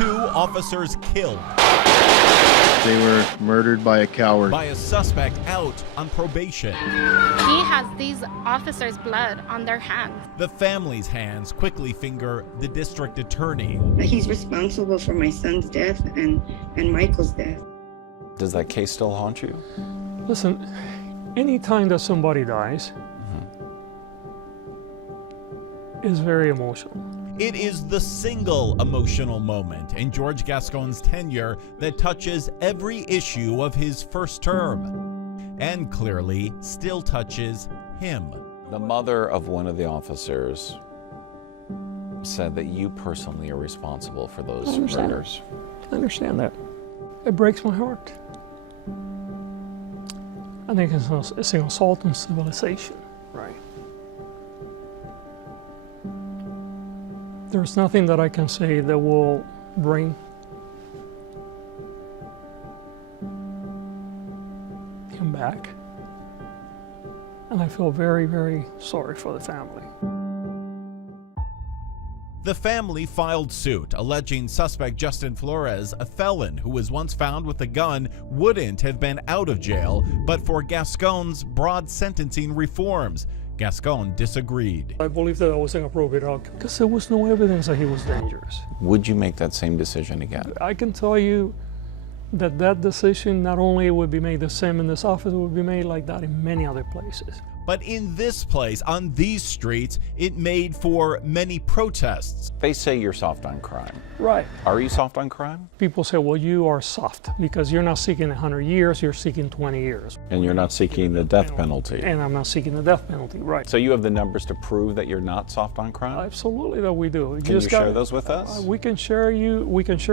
2 officers killed. They were murdered by a coward. By a suspect out on probation. He has these officers' blood on their hands. The family's hands quickly finger the district attorney. He's responsible for my son's death and Michael's death. Does that case still haunt you? Listen, anytime that somebody dies is very emotional. It is the single emotional moment in George Gascon's tenure that touches every issue of his first term, and clearly still touches him. The mother of one of the officers said that you personally are responsible for those murders. I understand that. It breaks my heart. I think it's an assault on civilization. Right. There's nothing that I can say that will bring him back. And I feel very, very sorry for the family. The family filed suit, alleging suspect Justin Flores, a felon who was once found with a gun, wouldn't have been out of jail, but for Gascon's broad sentencing reforms. Gascon disagreed. I believe that was an appropriate outcome because there was no evidence that he was dangerous. Would you make that same decision again? I can tell you that that decision not only would be made the same in this office, it would be made like that in many other places. But in this place, on these streets, it made for many protests. They say you're soft on crime. Right. Are you soft on crime? People say, well, you are soft because you're not seeking 100 years, you're seeking 20 years. And you're not seeking the death penalty. And I'm not seeking the death penalty, right. So you have the numbers to prove that you're not soft on crime? Absolutely that we do. Can you share those with us? We can share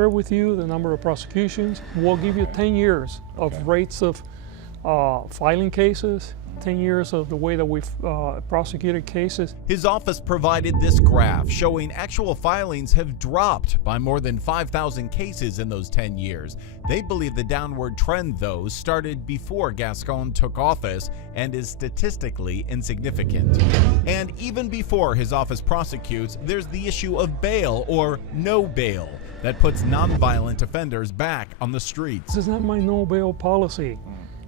with you the number of prosecutions. We'll give you 10 years of rates of filing cases, 10 years of the way that we've prosecuted cases. His office provided this graph showing actual filings have dropped by more than 5,000 cases in those 10 years. They believe the downward trend, though, started before Gascon took office and is statistically insignificant. And even before his office prosecutes, there's the issue of bail or no bail that puts nonviolent offenders back on the streets. This is not my no bail policy,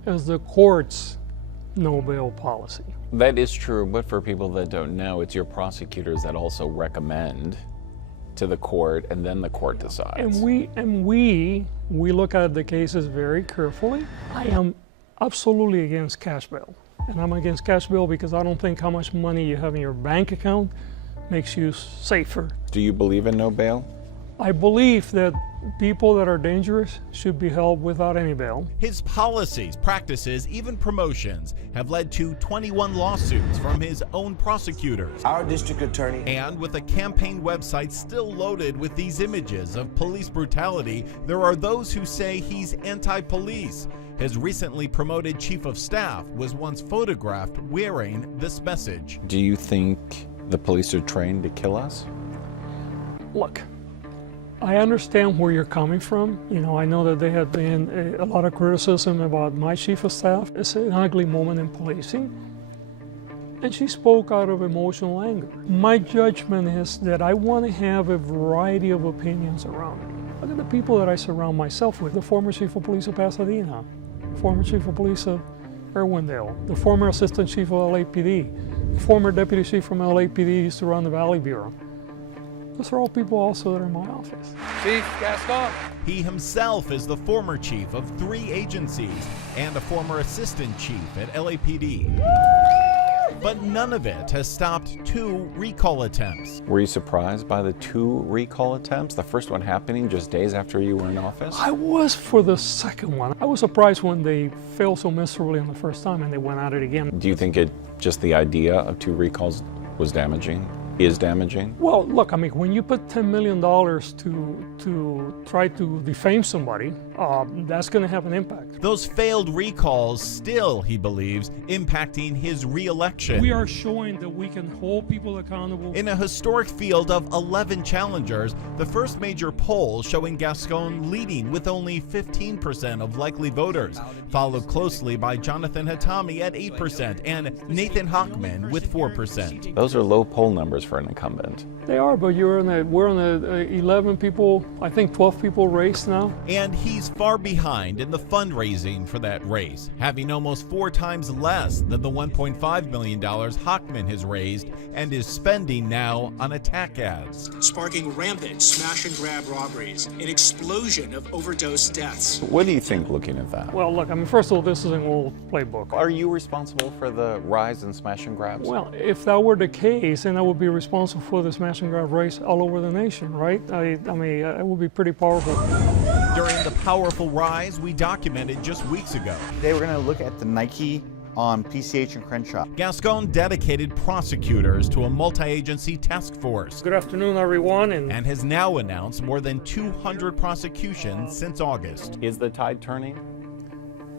as the court's no bail policy. That is true, but for people that don't know, it's your prosecutors that also recommend to the court, and then the court decides. And we look at the cases very carefully. I am absolutely against cash bail. And I'm against cash bail because I don't think how much money you have in your bank account makes you safer. Do you believe in no bail? I believe that people that are dangerous should be held without any bail. His policies, practices, even promotions have led to 21 lawsuits from his own prosecutors. Our district attorney. And with a campaign website still loaded with these images of police brutality, there are those who say he's anti-police. His recently promoted chief of staff was once photographed wearing this message. Do you think the police are trained to kill us? Look, I understand where you're coming from. You know, I know that there have been a lot of criticism about my chief of staff. It's an ugly moment in policing. And she spoke out of emotional anger. My judgment is that I want to have a variety of opinions around it. Look at the people that I surround myself with. The former chief of police of Pasadena, former chief of police of Irwindale, the former assistant chief of LAPD, the former deputy chief from LAPD used to run the Valley Bureau. Those are all people also that are in my office. Chief Gascon. He himself is the former chief of 3 agencies and a former assistant chief at LAPD. But none of it has stopped 2 recall attempts. Were you surprised by the 2 recall attempts? The first one happening just days after you were in office? I was for the second one. I was surprised when they failed so miserably on the first time and they went at it again. Do you think just the idea of 2 recalls was damaging? Is damaging? Well, look, I mean, when you put $10 million to try to defame somebody, that's going to have an impact. Those failed recalls still, he believes, impacting his re-election. We are showing that we can hold people accountable. In a historic field of 11 challengers, the first major poll showing Gascon leading with only 15% of likely voters, followed closely by Jonathan Hatami at 8% and Nathan Hochman with 4%. Those are low poll numbers for an incumbent. They are, but we're on a 11 people, I think 12 people race now. And he's far behind in the fundraising for that race, having almost 4 times less than the $1.5 million Hockman has raised and is spending now on attack ads. Sparking rampant smash-and-grab robberies, an explosion of overdose deaths. What do you think looking at that? Well, look, I mean, first of all, this is an old playbook. Are you responsible for the rise in smash and grabs? Well, if that were the case, then I would be responsible for the smash and grab race all over the nation, right? I mean, it would be pretty powerful. During the powerful rise we documented just weeks ago, They were going to look at the Nike on PCH and Crenshaw. Gascon dedicated prosecutors to a multi-agency task force Good afternoon, everyone. and has now announced more than 200 prosecutions since August. Is the tide turning?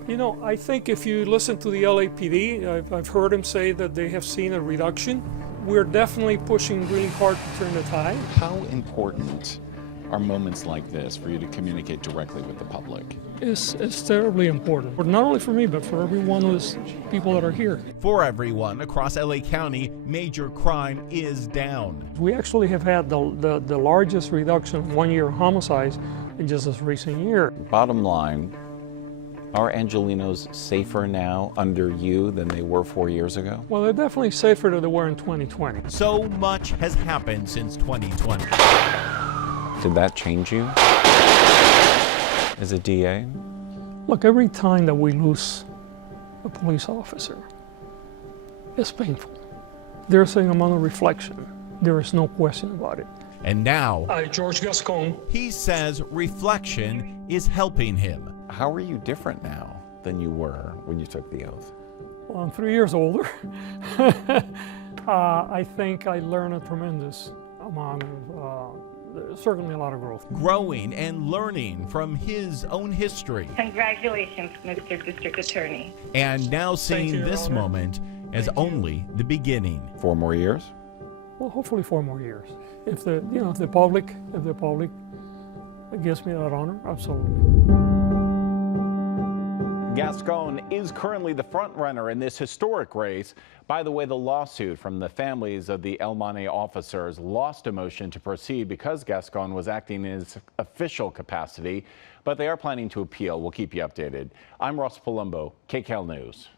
You know, I think if you listen to the LAPD, I've heard them say that they have seen a reduction. We're definitely pushing really hard to turn the tide. How important are moments like this for you to communicate directly with the public? It's terribly important, but not only for me, but for everyone who's people that are here. For everyone across LA County, major crime is down. We actually have had the largest reduction in one-year homicides in just this recent year. Bottom line, are Angelenos safer now under you than they were 4 years ago? Well, they're definitely safer than they were in 2020. So much has happened since 2020. Did that change you as a DA? Look, every time that we lose a police officer, it's painful. There's an amount of reflection. There is no question about it. And now, George Gascon. he says reflection is helping him. How are you different now than you were when you took the oath? Well, I'm 3 years older. I think I learned a tremendous amount of, certainly a lot of growth. Growing and learning from his own history. Congratulations, Mr. District Attorney. And now you, seeing Your this Honor. moment as only the beginning. 4 more years? Well, hopefully 4 more years. If the public gives me that honor, absolutely. Gascon is currently the front runner in this historic race. By the way, the lawsuit from the families of the El Monte officers lost a motion to proceed because Gascon was acting in his official capacity, but they are planning to appeal. We'll keep you updated. I'm Ross Palumbo, KCAL News.